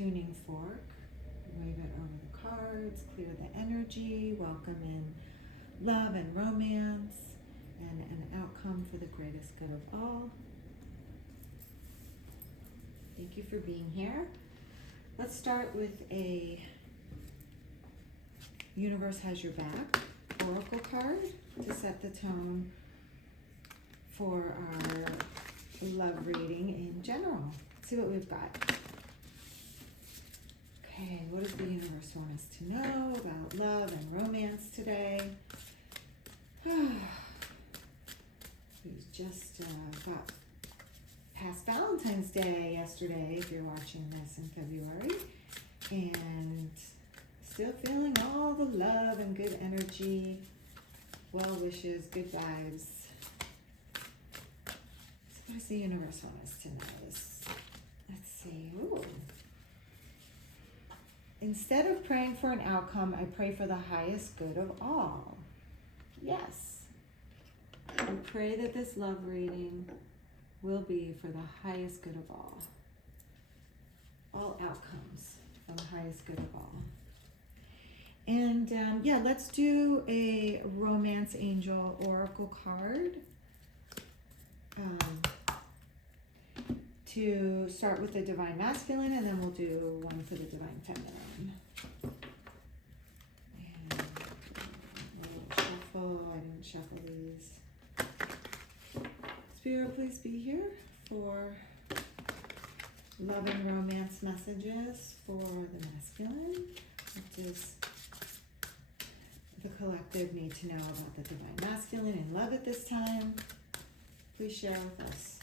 tuning fork. Wave it over the cards, clear the energy, welcome in love and romance, and an outcome for the greatest good of all. Thank you for being here. Let's start with a Universe Has Your Back oracle card to set the tone for our love reading in general. Let's see what we've got. Okay, what does the universe want us to know about love and romance today? We just got past Valentine's Day yesterday, if you're watching this in February, and still feeling all the love and good energy, well wishes, good vibes. So what does the universe want us to know? Let's see. Ooh. Instead of praying for an outcome, I pray for the highest good of all. Yes. I pray that this love reading will be for the highest good of all. All outcomes for the highest good of all. And yeah, let's do a Romance Angel Oracle card to start with the Divine Masculine, and then we'll do one for the Divine Feminine. And we'll shuffle. I didn't shuffle these. Spirit, please be here for love and romance messages for the masculine. What does the collective need to know about the Divine Masculine and love at this time? Please share with us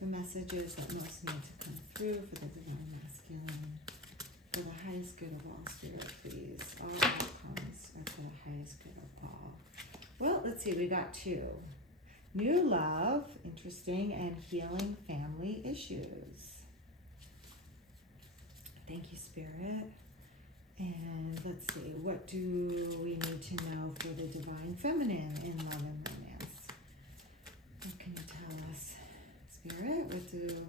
the messages that most need to come through for the Divine Masculine, for the highest good of all. Spirit, please. All outcomes are for the highest good of all. Well, let's see. We got two. New love, interesting, and healing family issues. Thank you, Spirit. And let's see, what do we need to know for the Divine Feminine in love and romance? What can you tell us, Spirit? What do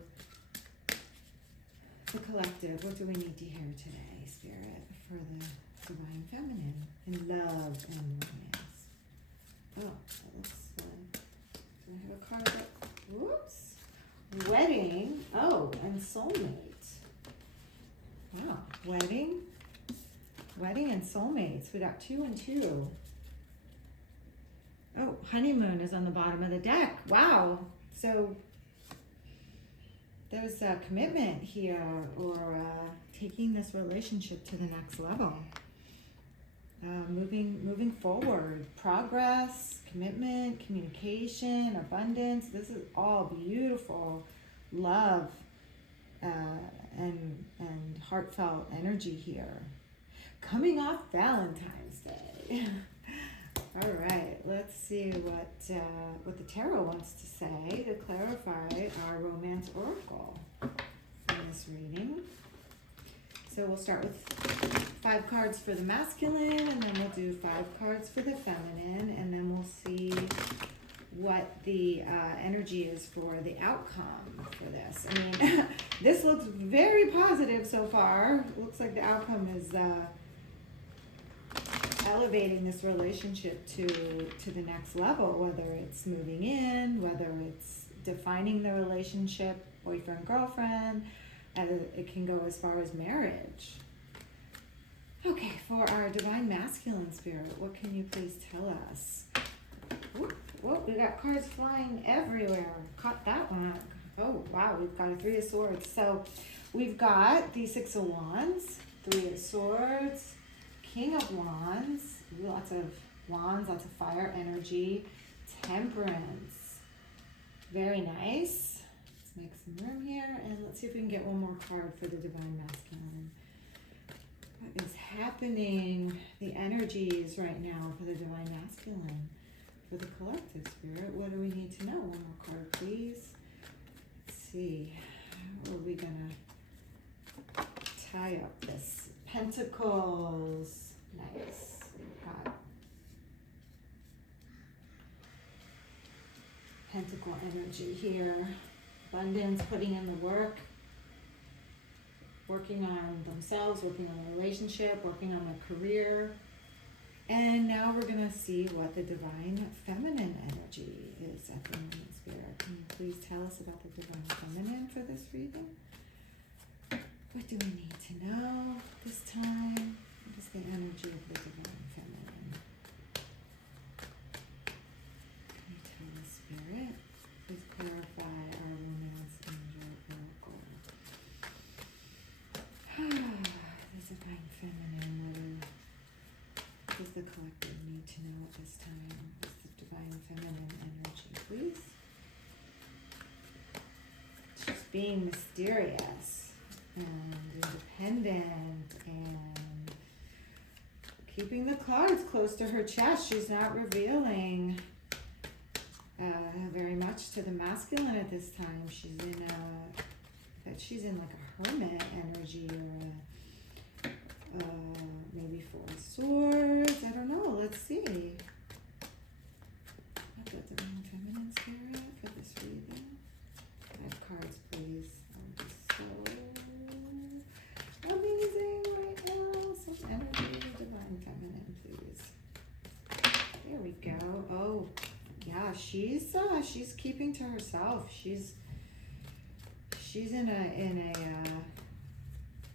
the collective, what do we need to hear today, Spirit, for the Divine Feminine in love and romance? Oh, that looks fun. Do I have a card that, whoops, wedding, oh, and soulmate. Wow, wedding and soulmates. We got 2 and 2. Oh, honeymoon is on the bottom of the deck. Wow. So there's a commitment here, or taking this relationship to the next level. Moving forward, progress, commitment, communication, abundance. This is all beautiful love and heartfelt energy here. Coming off Valentine's Day. All right, let's see what the tarot wants to say to clarify our romance oracle in this reading. So we'll start with 5 cards for the masculine, and then we'll do 5 cards for the feminine, and then we'll see what the energy is for the outcome for this. I mean, this looks very positive so far. Looks like the outcome is elevating this relationship to the next level, whether it's moving in, whether it's defining the relationship, boyfriend, girlfriend, and it can go as far as marriage. Okay, for our Divine Masculine, Spirit, what can you please tell us? Whoa, we got cards flying everywhere. Caught that one. Oh, wow, we've got a 3 of Swords. So we've got the 6 of Wands, 3 of Swords, King of Wands, lots of wands, lots of fire energy, Temperance. Very nice. Let's make some room here, and let's see if we can get one more card for the Divine Masculine. What is happening? The energies right now for the Divine Masculine, for the collective, Spirit. What do we need to know? One more card, please. Let's see. How are we gonna tie up this? Pentacles. Nice. We've got Pentacle energy here. Abundance, putting in the work. working on themselves, working on a relationship, working on a career. And now we're going to see what the divine feminine energy is at the moment, Spirit. Can you please tell us about the divine feminine for this reading? What do we need to know this time? What is the energy of the divine feminine? Can you tell us, Spirit? Please clarify our romance angel oracle. The divine feminine, what does the collective need to know at this time? What's the divine feminine energy, please? She's being mysterious and independent and keeping the cards close to her chest. She's not revealing very much to the masculine at this time. She's in like a hermit energy or maybe Four of Swords. I don't know. Let's see. What the divine feminine, Spirit, for this reading? 5 cards, please. So amazing right now. Some energy, divine feminine, please. There we go. Oh, yeah, she's keeping to herself. She's in a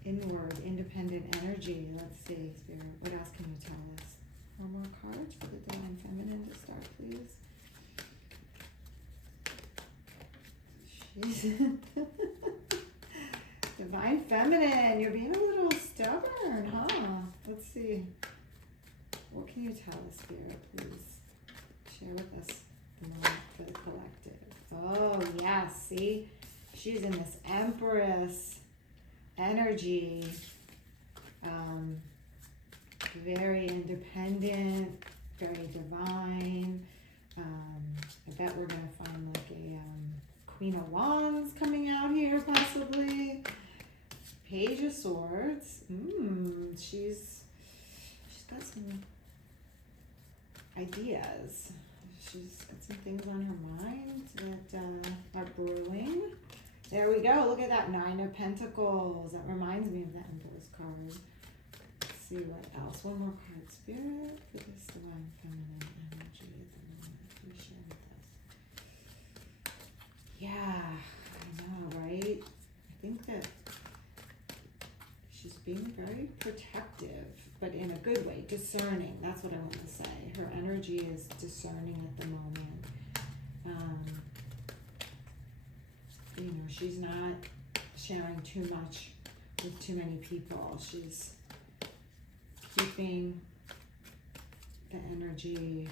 inward, independent energy. Let's see, Spirit. What else can you tell us? 4 more cards for the divine feminine to start, please. Divine feminine, you're being a little stubborn, huh? Let's see. What can you tell us, Spirit, please? Share with us the moment for the collective. Oh, yeah, see? She's in this Empress energy. Very independent, very divine. I bet we're going to find like a Queen of Wands coming out here, possibly. Page of Swords. She's got some ideas. She's got some things on her mind that are brewing. There we go. Look at that 9 of Pentacles. That reminds me of the Empress card. Let's see what else. One more card, Spirit, for this divine feminine energy at the moment. Please share with us. Yeah, I know, right? I think that she's being very protective, but in a good way, discerning. That's what I want to say. Her energy is discerning at the moment. She's not sharing too much with too many people. She's keeping the energy,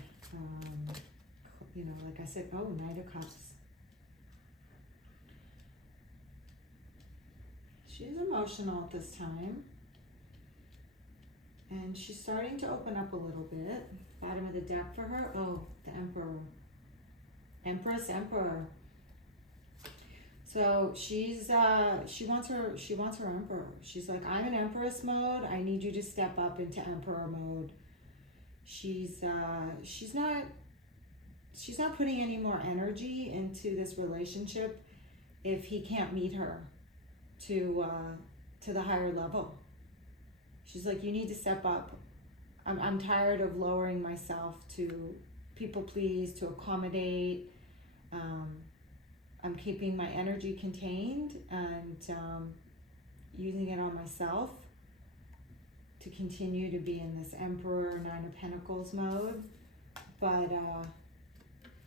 like I said, Knight of Cups. She's emotional at this time. And she's starting to open up a little bit. Bottom of the deck for her. Oh, the Emperor. Empress, Emperor. So she wants her Emperor. She's like, I'm in Empress mode. I need you to step up into Emperor mode. She's not putting any more energy into this relationship if he can't meet her to the higher level. She's like, you need to step up. I'm tired of lowering myself to people please, to accommodate. I'm keeping my energy contained and using it on myself to continue to be in this Emperor, 9 of Pentacles mode. But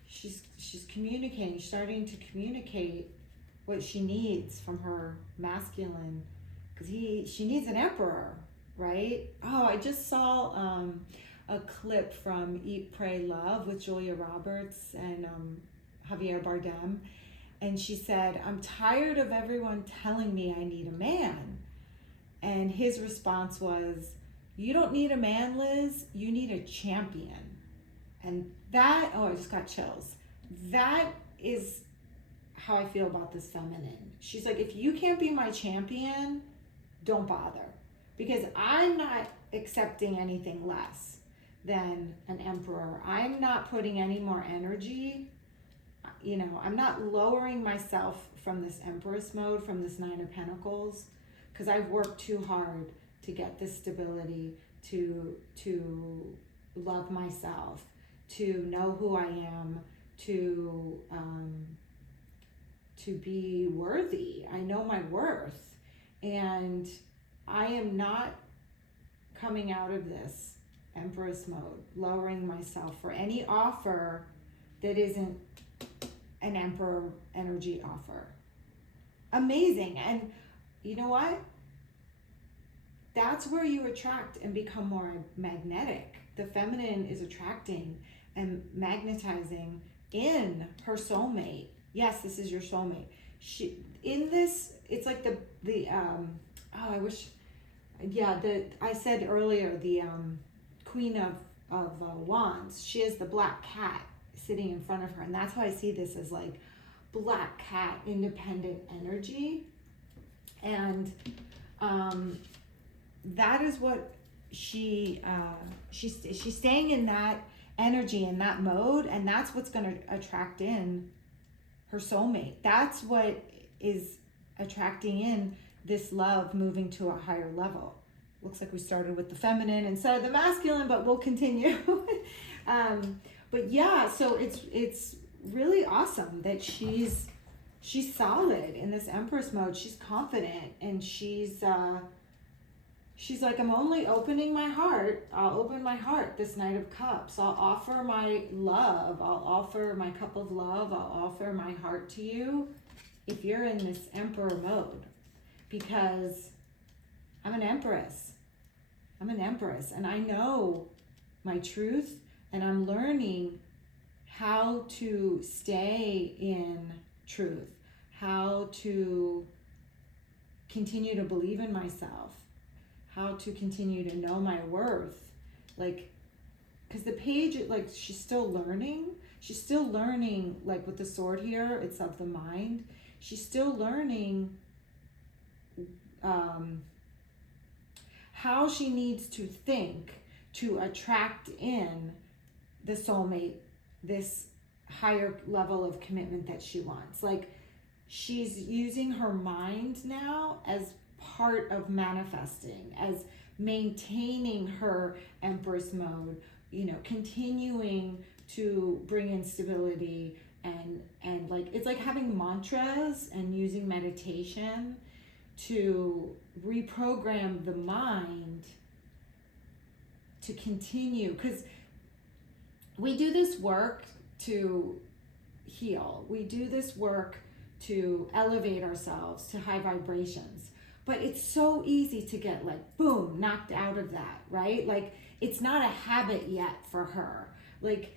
she's communicating, she's starting to communicate what she needs from her masculine, because she needs an Emperor, right? Oh, I just saw a clip from Eat, Pray, Love with Julia Roberts and Javier Bardem. And she said, I'm tired of everyone telling me I need a man. And his response was, you don't need a man, Liz, you need a champion. And that, I just got chills. That is how I feel about this feminine. She's like, if you can't be my champion, don't bother. Because I'm not accepting anything less than an Emperor. I'm not putting any more energy. I'm not lowering myself from this Empress mode, from this 9 of Pentacles, because I've worked too hard to get this stability, to love myself, to know who I am, to be worthy. I know my worth, and I am not coming out of this Empress mode, lowering myself for any offer that isn't an Emperor energy offer. Amazing. And you know what? That's where you attract and become more magnetic. The feminine is attracting and magnetizing in her soulmate. Yes, this is your soulmate. It's like I said earlier, the Queen of Wands, she has the black cat sitting in front of her, and that's how I see this, as like black cat independent energy. And that is what she's staying in that energy, in that mode, and that's what's going to attract in her soulmate. That's what is attracting in this love, moving to a higher level. Looks like we started with the feminine instead of the masculine, but we'll continue. But yeah, so it's really awesome that she's solid in this Empress mode. She's confident, and she's like, I'm only opening my heart. I'll open my heart this Knight of Cups. I'll offer my love. I'll offer my cup of love. I'll offer my heart to you if you're in this Emperor mode, because I'm an Empress. I'm an Empress, and I know my truth, and I'm learning how to stay in truth, how to continue to believe in myself, how to continue to know my worth. Like, because the page, like, she's still learning, like with the sword here, it's of the mind. She's still learning how she needs to think to attract in the soulmate, this higher level of commitment that she wants. Like, she's using her mind now as part of manifesting, as maintaining her Empress mode, continuing to bring in stability, and like, it's like having mantras and using meditation to reprogram the mind to continue, because we do this work to heal. We do this work to elevate ourselves to high vibrations. But it's so easy to get, like, boom, knocked out of that, right? Like, it's not a habit yet for her. Like,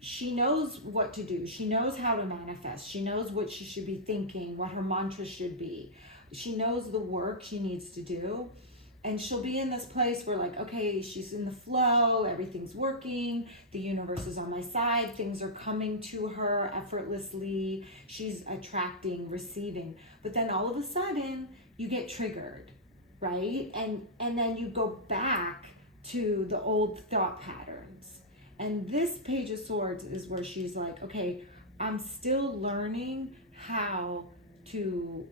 she knows what to do. She knows how to manifest. She knows what she should be thinking, what her mantra should be. She knows the work she needs to do. And she'll be in this place where, like, okay, she's in the flow, everything's working, the universe is on my side, things are coming to her effortlessly, she's attracting, receiving. But then all of a sudden, you get triggered, right? And then you go back to the old thought patterns. And this Page of Swords is where she's like, okay, I'm still learning how to,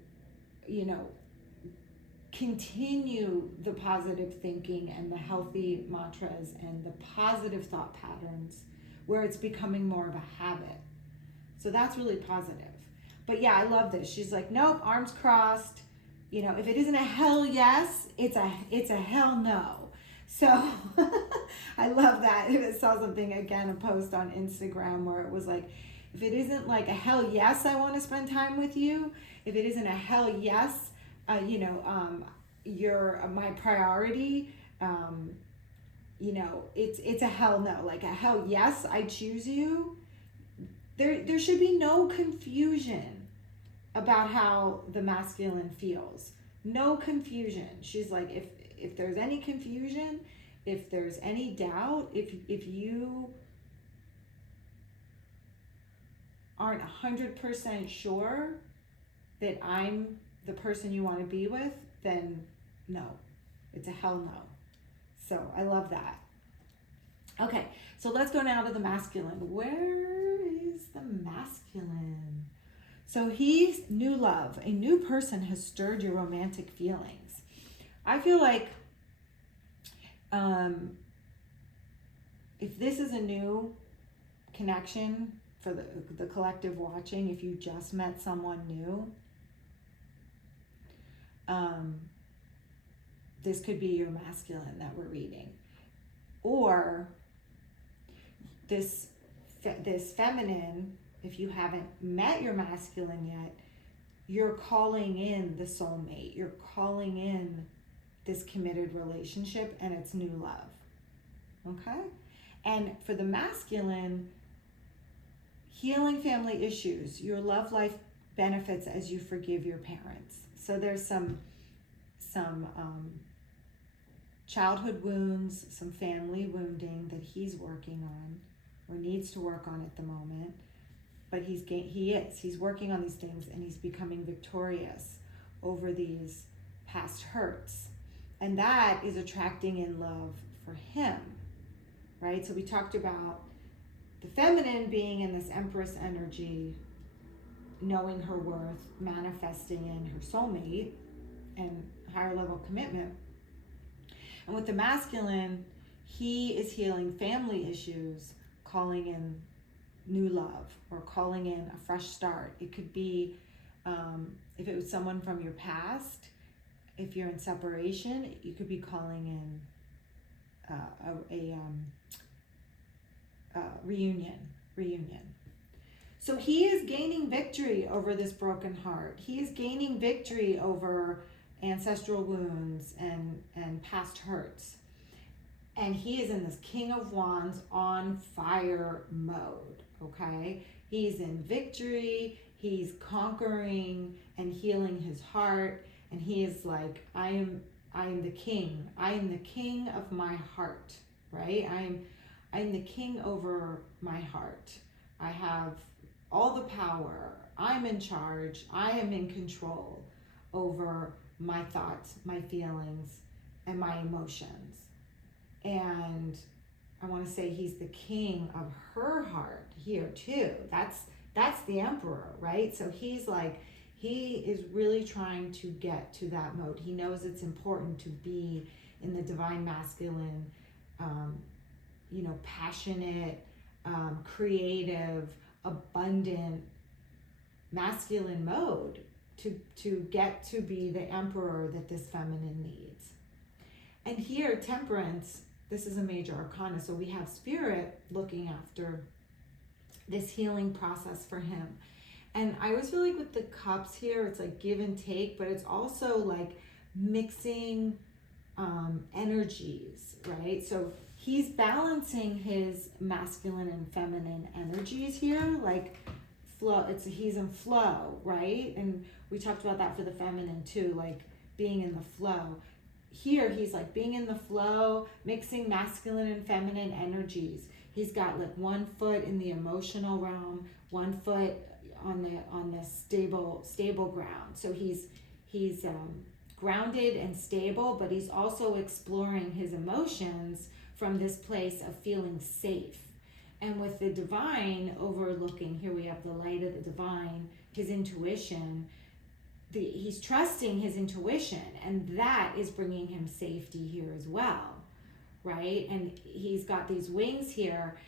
continue the positive thinking and the healthy mantras and the positive thought patterns, where it's becoming more of a habit. So that's really positive. But yeah, I love this. She's like, nope, arms crossed. If it isn't a hell yes, it's a hell no. So I love that. I saw something, again, a post on Instagram where it was like, if it isn't like a hell yes, I want to spend time with you. If it isn't a hell yes, you're my priority. It's a hell no. Like a hell yes, I choose you. There should be no confusion about how the masculine feels. No confusion. She's like, if there's any confusion, if there's any doubt, if you aren't 100% sure that I'm the person you want to be with, then no, it's a hell no. So I love that. Okay, so let's go now to the masculine. Where is the masculine? So he's new love. A new person has stirred your romantic feelings. I feel like if this is a new connection for the collective watching, if you just met someone new, this could be your masculine that we're reading. Or this feminine, if you haven't met your masculine yet, you're calling in the soulmate. You're calling in this committed relationship, and it's new love. Okay? And for the masculine, healing family issues, your love life benefits as you forgive your parents. So there's some childhood wounds, some family wounding that he's working on or needs to work on at the moment. But he's working on these things, and he's becoming victorious over these past hurts. And that is attracting in love for him, right? So we talked about the feminine being in this Empress energy, knowing her worth, manifesting in her soulmate and higher level commitment. And with the masculine, he is healing family issues, calling in new love or calling in a fresh start. It could be, if it was someone from your past, if you're in separation, you could be calling in a reunion. So he is gaining victory over this broken heart. He is gaining victory over ancestral wounds and past hurts. And he is in this King of Wands on fire mode, okay? He's in victory, he's conquering and healing his heart, and he is like, I am the king. I am the king of my heart, right? I'm the king over my heart. I have all the power. I'm in charge. I am in control over my thoughts, my feelings, and my emotions. And I want to say he's the king of her heart here too. That's the emperor, right? So he's like, he is really trying to get to that mode. He knows it's important to be in the divine masculine, passionate, creative, abundant, masculine mode to get to be the emperor that this feminine needs. And here, temperance, this is a major arcana. So we have spirit looking after this healing process for him. And I always feel like with the cups here, it's like give and take, but it's also like mixing energies, right? So he's balancing his masculine and feminine energies here, like flow. He's in flow, right? And we talked about that for the feminine too, like being in the flow. Here he's like being in the flow, mixing masculine and feminine energies. He's got like one foot in the emotional realm, one foot on the stable ground. So he's grounded and stable, but he's also exploring his emotions from this place of feeling safe. And with the divine overlooking, here we have the light of the divine, his intuition. He's trusting his intuition, and that is bringing him safety here as well, right? And he's got these wings here.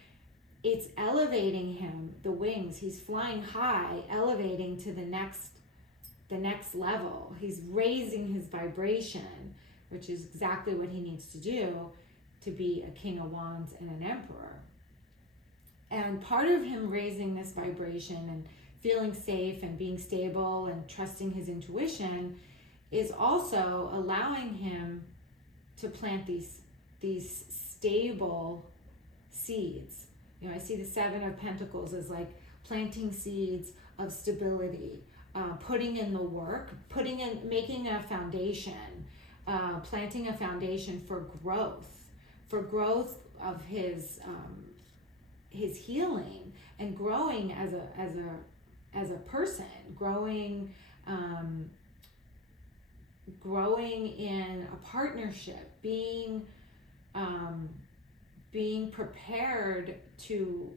It's elevating him, the wings. He's flying high, elevating to the next level. He's raising his vibration, which is exactly what he needs to do to be a King of Wands and an Emperor. And part of him raising this vibration and feeling safe and being stable and trusting his intuition is also allowing him to plant these stable seeds. I see the Seven of Pentacles as like planting seeds of stability, putting in the work, making a foundation, planting a foundation for growth of his healing and growing as a person, growing in a partnership, being prepared to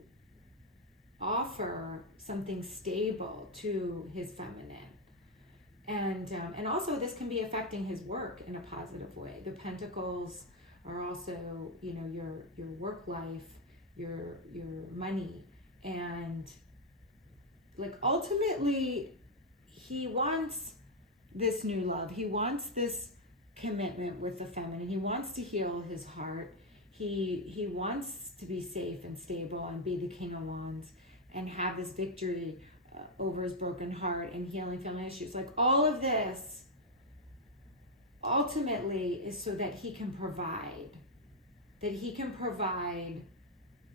offer something stable to his feminine. And also this can be affecting his work in a positive way. The Pentacles are also, you know, your work life, your money, and like ultimately he wants this new love. He wants this commitment with the feminine. He wants to heal his heart. He wants to be safe and stable and be the King of Wands and have this victory over his broken heart and healing family issues. Like all of this ultimately is so that he can provide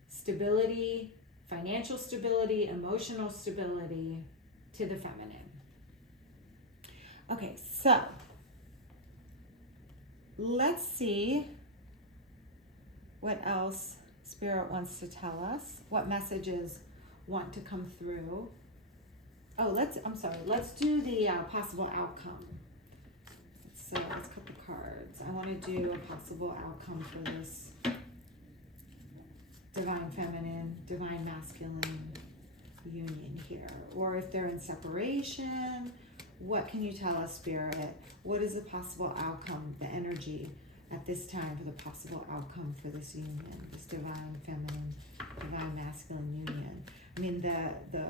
stability, financial stability, emotional stability to the feminine. Okay, so let's see what else Spirit wants to tell us, what messages want to come through. Oh, let's do the possible outcome. Let's cut the cards. I want to do a possible outcome for this divine feminine, divine masculine union here. Or if they're in separation, what can you tell us, Spirit? What is the possible outcome, the energy at this time for the possible outcome for this union, this divine feminine, divine masculine union? I mean, the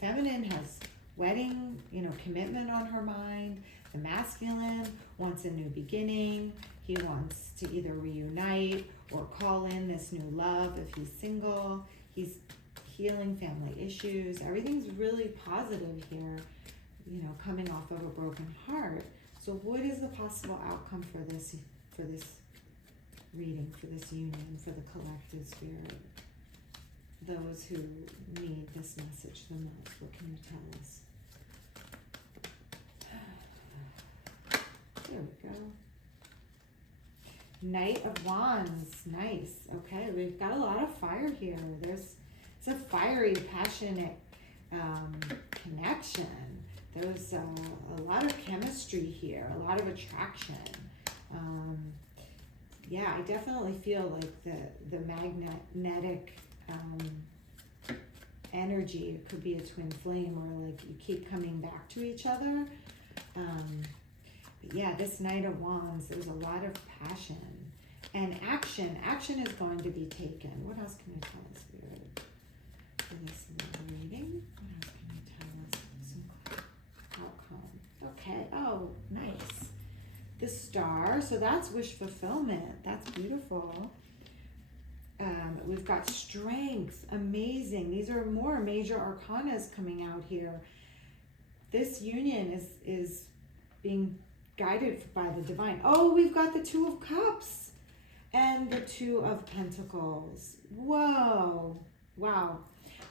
feminine has wedding, you know, commitment on her mind. The masculine wants a new beginning. He wants to either reunite or call in this new love if he's single. He's healing family issues. Everything's really positive here, you know, coming off of a broken heart. So what is the possible outcome for this reading, for this union, for the collective spirit? Those who need this message the most, what can you tell us? There we go. Knight of Wands, nice. Okay, we've got a lot of fire here. It's a fiery, passionate connection. There's a lot of chemistry here, a lot of attraction. Yeah, I definitely feel like the magnetic energy. It could be a twin flame, or like you keep coming back to each other. But yeah, this Knight of Wands, there's a lot of passion and action. Action is going to be taken. What else can you tell us, Spirit, for this little reading? What else can you tell us? Some outcome. Okay. Oh, nice. The Star. So that's wish fulfillment. That's beautiful. We've got strength. Amazing. These are more major arcanas coming out here. This union is being guided by the divine. Oh, we've got the Two of Cups and the Two of Pentacles. Whoa. Wow.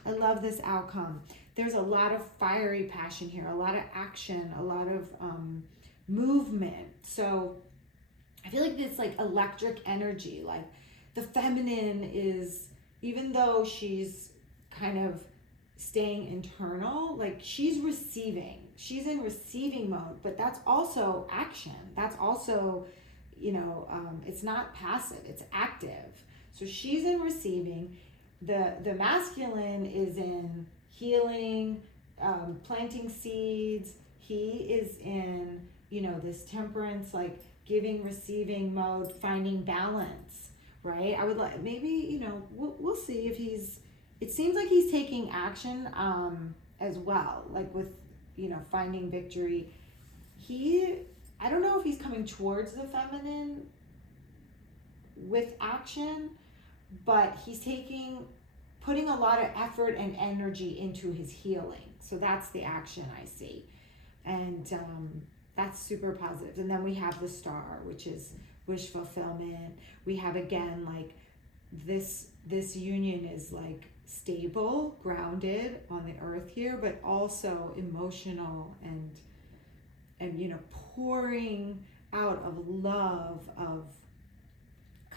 I love this outcome. There's a lot of fiery passion here, a lot of action, a lot of movement. So I feel like this like electric energy, like the feminine is, even though she's kind of staying internal, like she's in receiving mode, but that's also action. That's also, you know, it's not passive, it's active. So she's in receiving. The masculine is in healing, planting seeds. He is in, you know, this temperance, like giving, receiving mode, finding balance, right? I would like, maybe, you know, we'll see if it seems like he's taking action as well, like with, you know, finding victory. I don't know if he's coming towards the feminine with action, but he's putting a lot of effort and energy into his healing. So that's the action I see. And that's super positive. And then we have the Star, which is wish fulfillment. We have, again, like this union is like stable, grounded on the earth here, but also emotional and you know, pouring out of love, of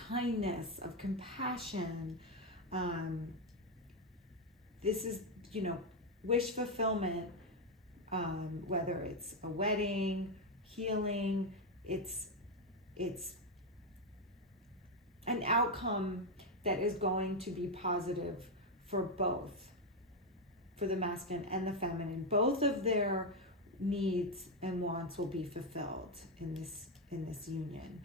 kindness, of compassion. This is, you know, wish fulfillment, whether it's a wedding, healing, it's an outcome that is going to be positive for both for the masculine and the feminine. Both of their needs and wants will be fulfilled in this union.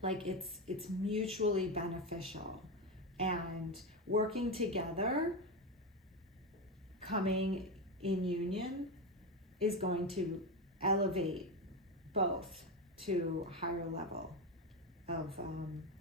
Like it's mutually beneficial, and working together, coming in union, is going to elevate both to a higher level of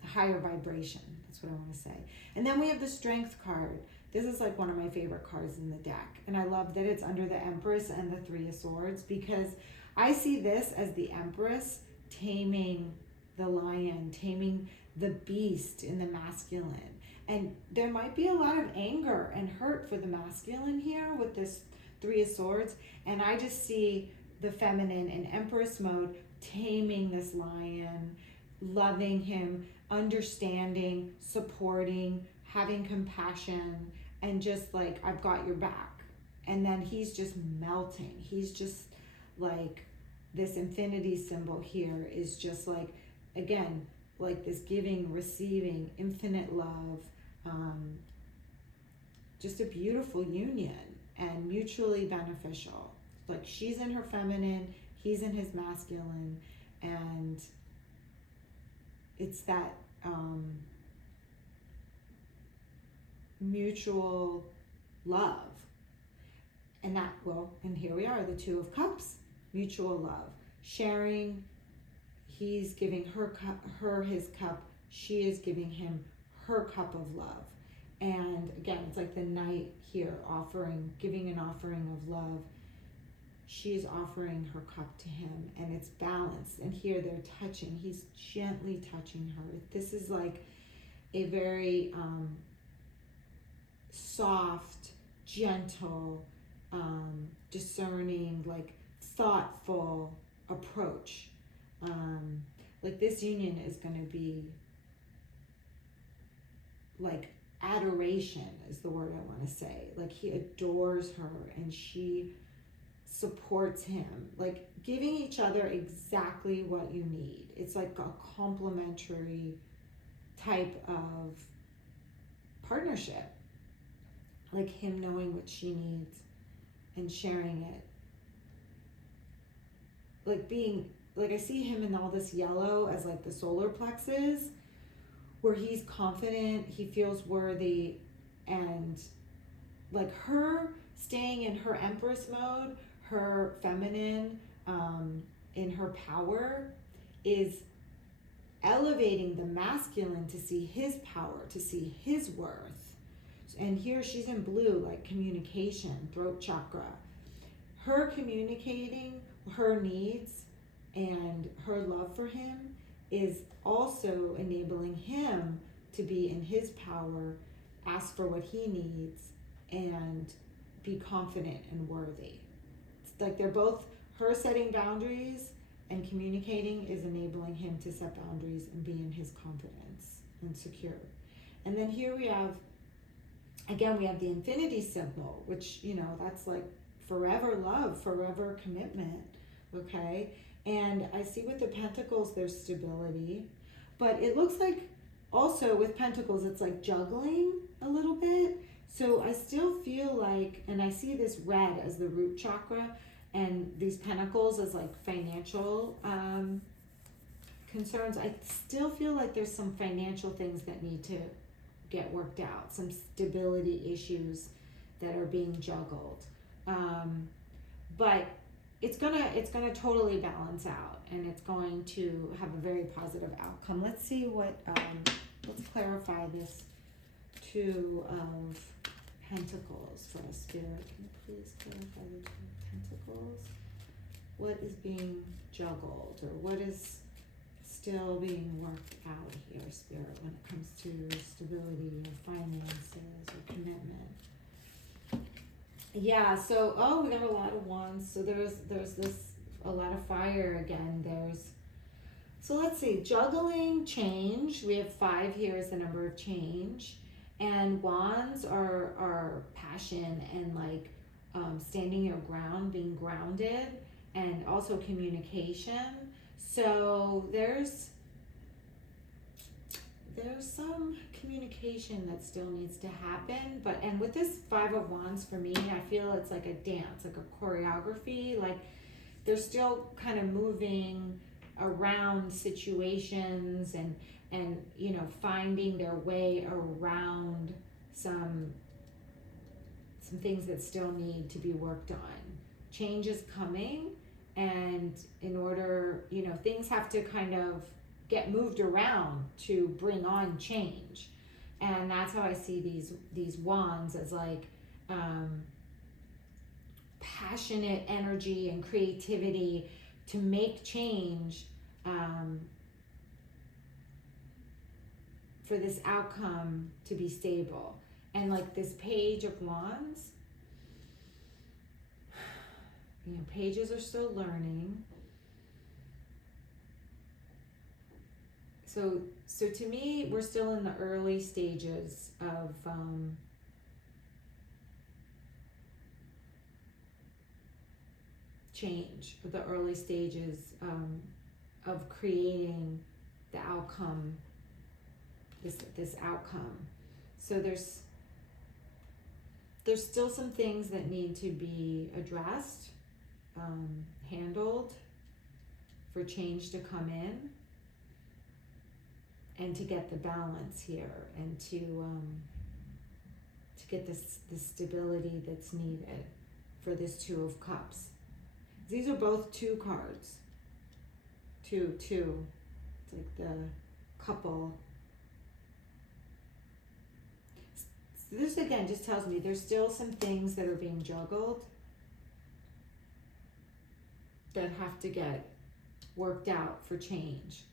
higher vibration. That's what I want to say. And then we have the Strength card. This is like one of my favorite cards in the deck, and I love that it's under the Empress and the Three of Swords, because I see this as the Empress taming the lion, taming the beast in the masculine. And there might be a lot of anger and hurt for the masculine here with this Three of Swords, and I just see the feminine in Empress mode taming this lion, loving him, understanding, supporting, having compassion, and just like, I've got your back. And then he's just melting. He's just like, this infinity symbol here is just like, again, like this giving, receiving, infinite love, just a beautiful union and mutually beneficial. Like, she's in her feminine, he's in his masculine, and it's that mutual love. And that, well, and here we are, the Two of Cups, mutual love, sharing. He's giving her his cup, she is giving him her cup of love. And again, it's like the knight here offering, giving an offering of love. She's offering her cup to him, and it's balanced. And here they're touching, he's gently touching her. This is like a very soft, gentle, discerning, like thoughtful approach. Like, this union is going to be like adoration is the word I want to say. Like, he adores her and she supports him, like giving each other exactly what you need. It's like a complementary type of partnership, like him knowing what she needs and sharing it, like being like, I see him in all this yellow as like the solar plexus, where he's confident, he feels worthy, and like her staying in her Empress mode, her feminine, in her power, is elevating the masculine to see his power, to see his worth. And here she's in blue, like communication, throat chakra. Her communicating her needs and her love for him is also enabling him to be in his power, ask for what he needs, and be confident and worthy. It's like they're both, her setting boundaries and communicating is enabling him to set boundaries and be in his confidence and secure. And then here we have, again, we have the infinity symbol, which, you know, that's like forever love, forever commitment, okay? And I see with the pentacles, there's stability, but it looks like also with pentacles, it's like juggling a little bit. So I still feel like, and I see this red as the root chakra and these pentacles as like financial concerns. I still feel like there's some financial things that need to get worked out, some stability issues that are being juggled. But it's gonna totally balance out, and it's going to have a very positive outcome. Let's see what, let's clarify this Two of Pentacles for us, Spirit. Can you please clarify the Two of Pentacles? What is being juggled, or what is still being worked out here, Spirit, when it comes to stability or finances or commitment? Yeah, so, oh, we got a lot of wands. So there's this, a lot of fire again. So let's see, juggling, change. We have 5 here as the number of change. And wands are passion and like standing your ground, being grounded, and also communication. So there's there's some communication that still needs to happen, and with this Five of Wands, for me, I feel it's like a dance, like a choreography. Like they're still kind of moving around situations and you know, finding their way around some things that still need to be worked on. Change is coming, and in order, you know, things have to kind of get moved around to bring on change. And that's how I see these wands, as like passionate energy and creativity to make change for this outcome to be stable. And like this Page of Wands, you know, pages are still learning. So to me, we're still in the early stages of change, the early stages of creating the outcome, this outcome. So there's still some things that need to be addressed, handled, for change to come in, and to get the balance here, and to get this stability that's needed for this Two of Cups. These are both two cards. Two. It's like the couple. So this again just tells me there's still some things that are being juggled that have to get worked out for change,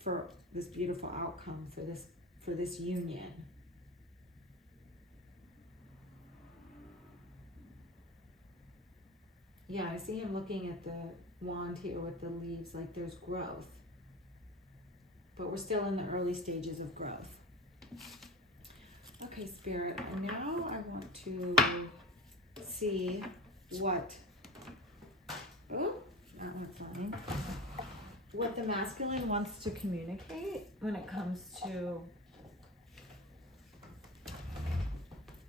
for this beautiful outcome, for this union. Yeah, I see him looking at the wand here with the leaves, like there's growth. But we're still in the early stages of growth. Okay, Spirit, now I want to see what, that went flying. What the masculine wants to communicate when it comes to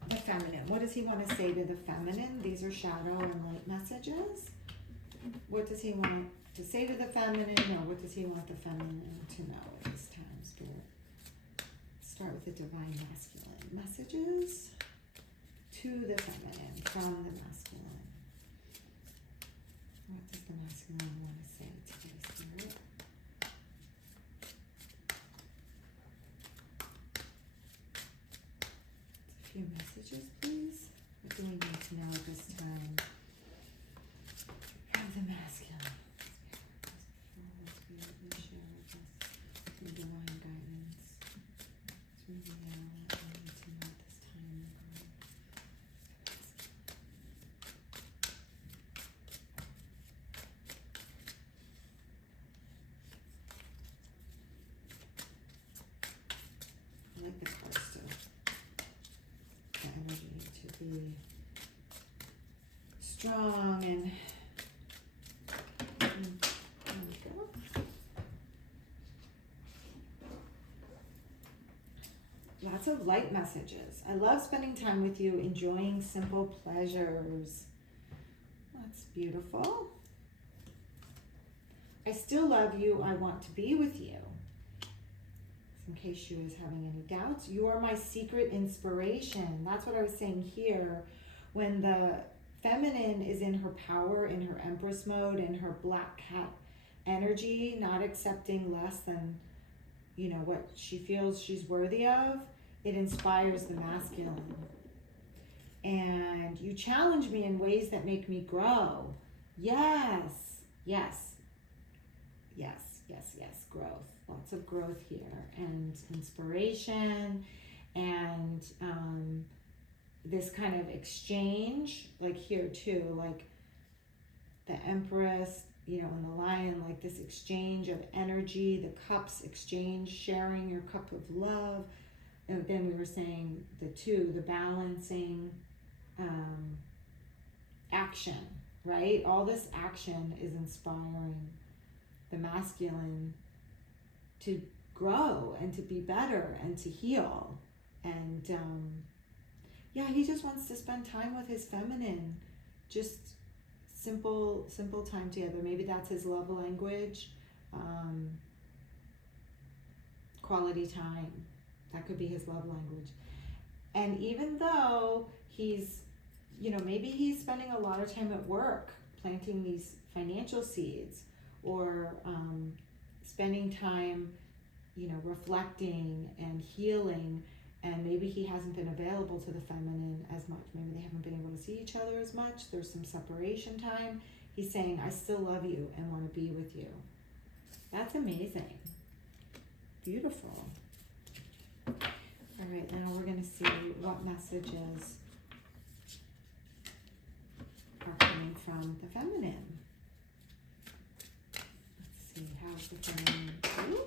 the feminine. What does he want to say to the feminine? These are shadow and light messages. What does he want to say to the feminine, or what does he want the feminine to know at this time, Spirit? Start with the divine masculine. Messages to the feminine from the masculine. What does the masculine want to say today, Spirit? A few messages, please. What do we need to know at this time from the masculine? Spirit, please share with us your divine guidance. It's really what we need to know at this time. I like the cards still. The energy to be strong and there we go. Lots of light messages. I love spending time with you, enjoying simple pleasures. That's beautiful. I still love you. I want to be with you. In case she was having any doubts, you are my secret inspiration. That's what I was saying here. When the feminine is in her power, in her Empress mode, in her black cat energy, not accepting less than, you know, what she feels she's worthy of, it inspires the masculine. And you challenge me in ways that make me grow. Yes, yes, yes, yes, yes, growth. Lots of growth here, and inspiration, and this kind of exchange, like here too, like the Empress, you know, and the Lion, like this exchange of energy, the cups exchange, sharing your cup of love. And then we were saying the two, the balancing action, right? All this action is inspiring the masculine to grow and to be better and to heal. And yeah, he just wants to spend time with his feminine, just simple time together. Maybe that's his love language. Quality time, that could be his love language. And even though he's, you know, maybe he's spending a lot of time at work planting these financial seeds, or spending time, you know, reflecting and healing, and maybe he hasn't been available to the feminine as much. Maybe they haven't been able to see each other as much. There's some separation time. He's saying, I still love you and want to be with you. That's amazing. Beautiful. All right, now we're going to see what messages are coming from the feminine. Let's see, how's the feminine do?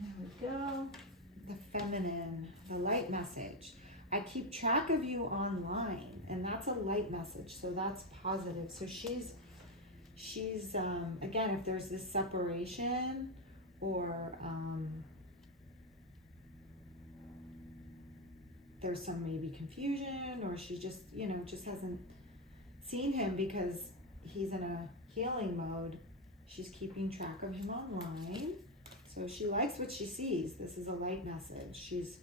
There we go. The feminine, the light message. I keep track of you online, and that's a light message, so that's positive. So she's again, if there's this separation, or there's some maybe confusion, or she just, you know, just hasn't seen him because he's in a healing mode, she's keeping track of him online. So she likes what she sees. This is a light message. She's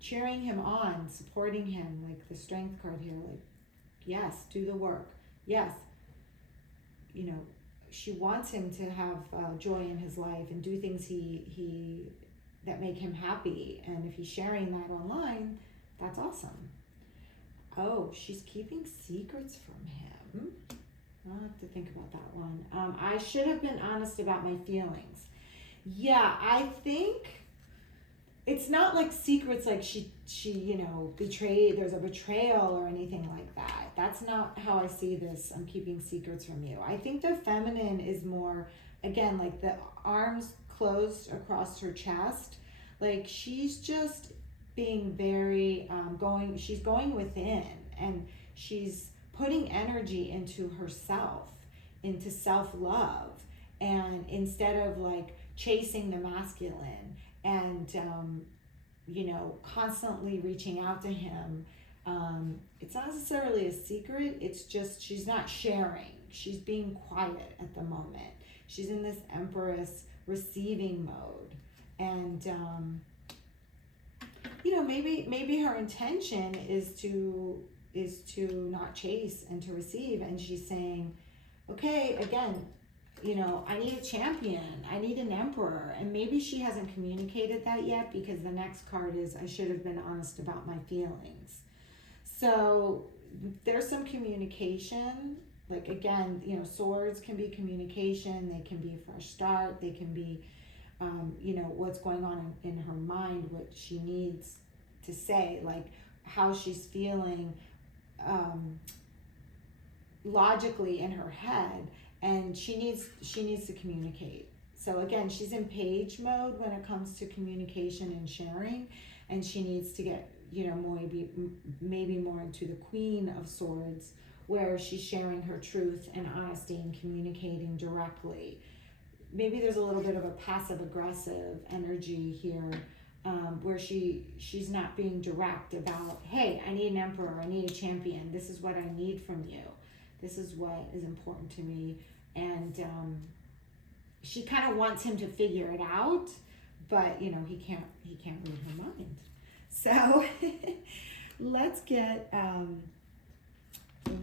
cheering him on, supporting him, like the strength card here, like, yes, do the work. Yes, you know, she wants him to have joy in his life and do things he that make him happy. And if he's sharing that online, that's awesome. Oh, she's keeping secrets from him. I'll have to think about that one. I should have been honest about my feelings. Yeah, I think it's not like secrets, like she you know, betrayed, there's a betrayal or anything like that. That's not how I see this. I'm keeping secrets from you. I think the feminine is more, again, like the arms closed across her chest. Like she's just being very, she's going within, and she's putting energy into herself, into self-love, and instead of like chasing the masculine and, you know, constantly reaching out to him. It's not necessarily a secret. It's just she's not sharing. She's being quiet at the moment. She's in this Empress receiving mode. And, you know, maybe her intention is to not chase and to receive. And she's saying, okay, again, you know, I need a champion. I need an emperor. And maybe she hasn't communicated that yet, because the next card is, I should have been honest about my feelings. So there's some communication. Like, again, you know, swords can be communication. They can be a fresh start. They can be, you know, what's going on in her mind, what she needs to say, like how she's feeling logically in her head. And she needs to communicate. So again, she's in page mode when it comes to communication and sharing, and she needs to get, you know, maybe more into the Queen of Swords, where she's sharing her truth and honesty and communicating directly. Maybe there's a little bit of a passive aggressive energy here, where she's not being direct about, hey, I need an emperor, I need a champion, this is what I need from you. This is what is important to me. And she kind of wants him to figure it out, but you know, he can't read her mind. So let's get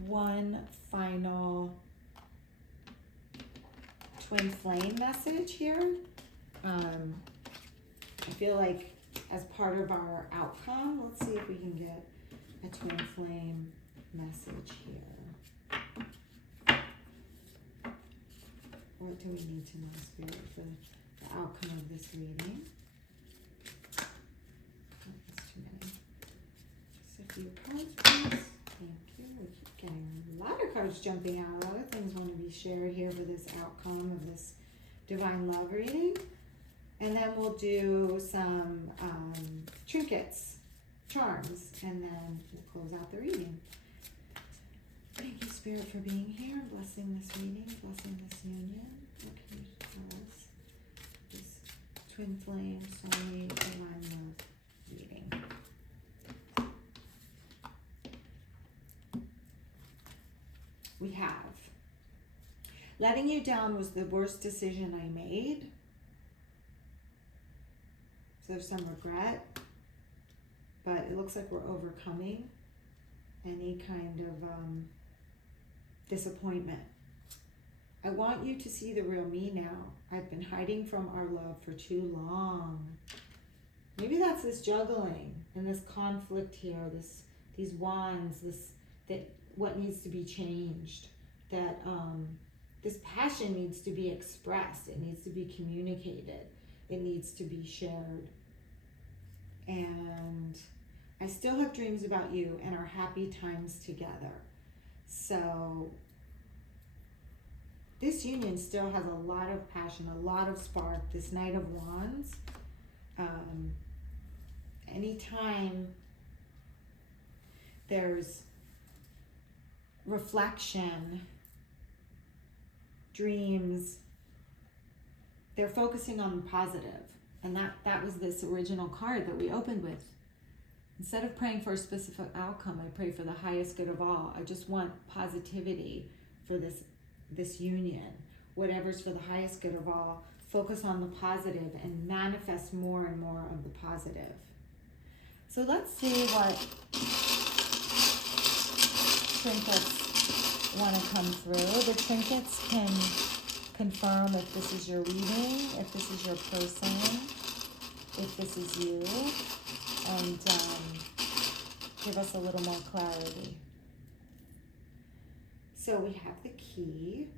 one final twin flame message here. I feel like as part of our outcome, let's see if we can get a twin flame message here. What do we need to know, Spirit, for the outcome of this reading? Oh, that's too many. Just a few cards, please. Thank you. We keep getting a lot of cards jumping out. Other things want to be shared here for this outcome of this divine love reading. And then we'll do some trinkets, charms, and then we'll close out the reading. Thank you, Spirit, for being here, blessing this reading, blessing this union. What can you tell us this twin flame, soulmate, divine love reading. We have, letting you down was the worst decision I made. So there's some regret, but it looks like we're overcoming any kind of disappointment. I want you to see the real me now. I've been hiding from our love for too long. Maybe that's this juggling and this conflict here, these wands, that what needs to be changed, that this passion needs to be expressed, it needs to be communicated, it needs to be shared. And I still have dreams about you and our happy times together. So this union still has a lot of passion, a lot of spark. This Knight of Wands, anytime there's reflection, dreams, they're focusing on the positive. And that was this original card that we opened with. Instead of praying for a specific outcome, I pray for the highest good of all. I just want positivity for this union. Whatever's for the highest good of all, focus on the positive and manifest more and more of the positive. So let's see what trinkets want to come through. The trinkets can confirm if this is your reading, if this is your person, if this is you, and give us a little more clarity. So we have the key.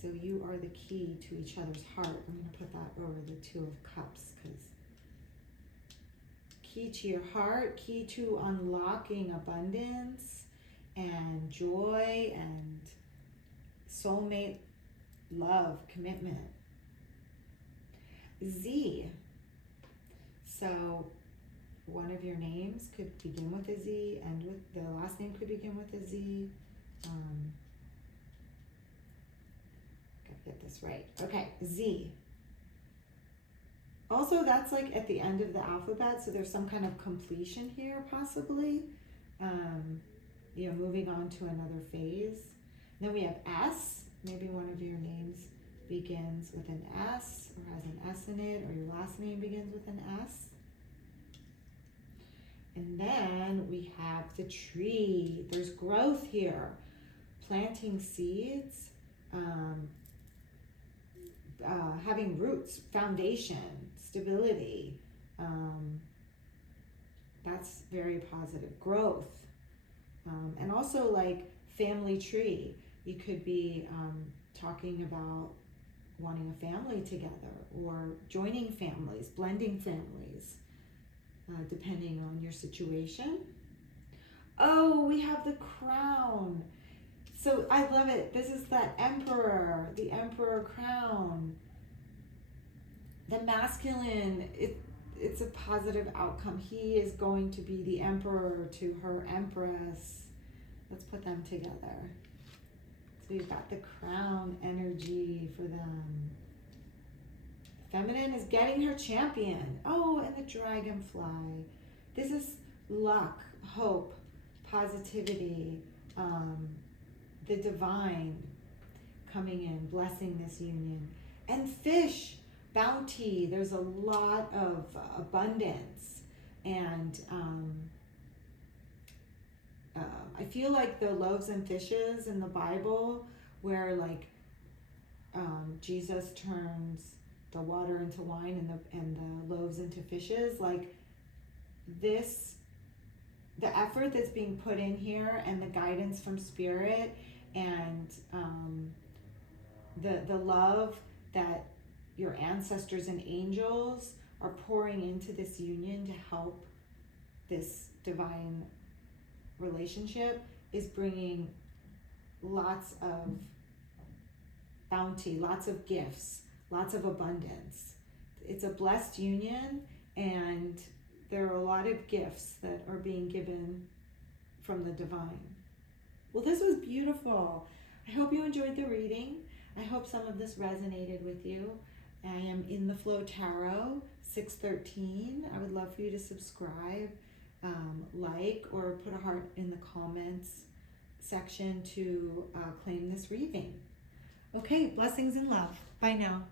So you are the key to each other's heart. I'm going to put that over the Two of Cups, because key to your heart, key to unlocking abundance and joy and soulmate love, commitment. Z. So one of your names could begin with a Z, and with the last name could begin with a Z. Gotta get this right. Okay, Z. Also, that's like at the end of the alphabet, so there's some kind of completion here, possibly. Moving on to another phase. Then we have S. Maybe one of your names begins with an S or has an S in it, or your last name begins with an S. And then we have the tree. There's growth here. Planting seeds, having roots, foundation, stability. That's very positive. Growth. And also like family tree. You could be talking about wanting a family together, or joining families, blending families, depending on your situation. Oh, we have the crown. So I love it. This is that emperor, the emperor crown. The masculine, it's a positive outcome. He is going to be the emperor to her empress. Let's put them together. So we've got the crown energy for them. Feminine is getting her champion. Oh, and the dragonfly. This is luck, hope, positivity, the divine coming in, blessing this union. And fish, bounty. There's a lot of abundance. And I feel like the loaves and fishes in the Bible, where like Jesus turns the water into wine and the loaves into fishes, like this, the effort that's being put in here and the guidance from spirit and the love that your ancestors and angels are pouring into this union to help this divine relationship is bringing lots of bounty, lots of gifts, lots of abundance. It's a blessed union, and there are a lot of gifts that are being given from the divine. Well, this was beautiful. I hope you enjoyed the reading. I hope some of this resonated with you. I am in the Flow Tarot 613. I would love for you to subscribe, like, or put a heart in the comments section to claim this reading. Okay, blessings and love. Bye now.